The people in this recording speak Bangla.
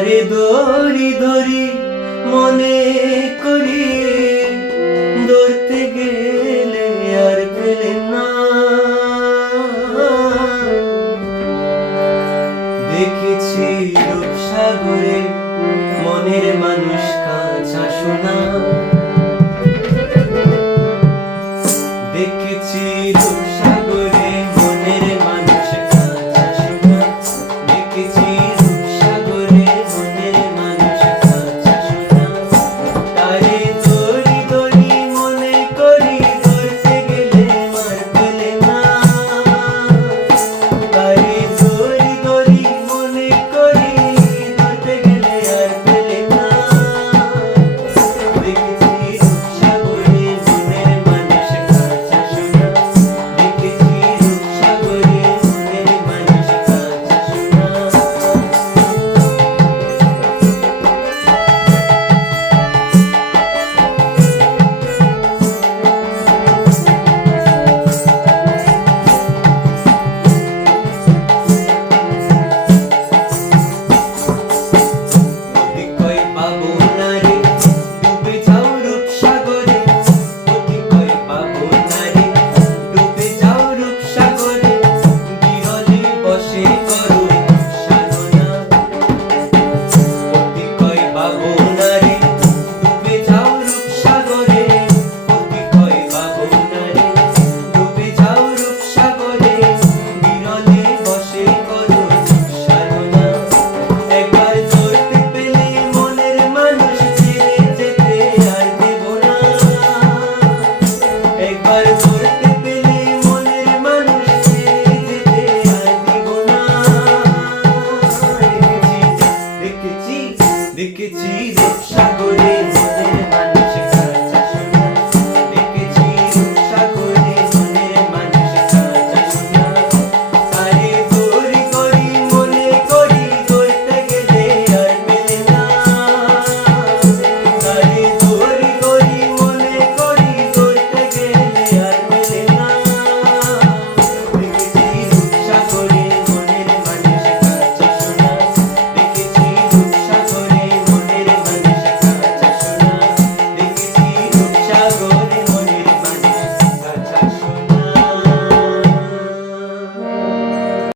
তারে দড়ি দড়ি মনে করি, ধরতে গেলে আর পেলে না। দেখেছি রূপ সাগরে মনের মানুষ কাঁচা সোনা। দেখেছি রূপসাগরে get Jesus. Shot.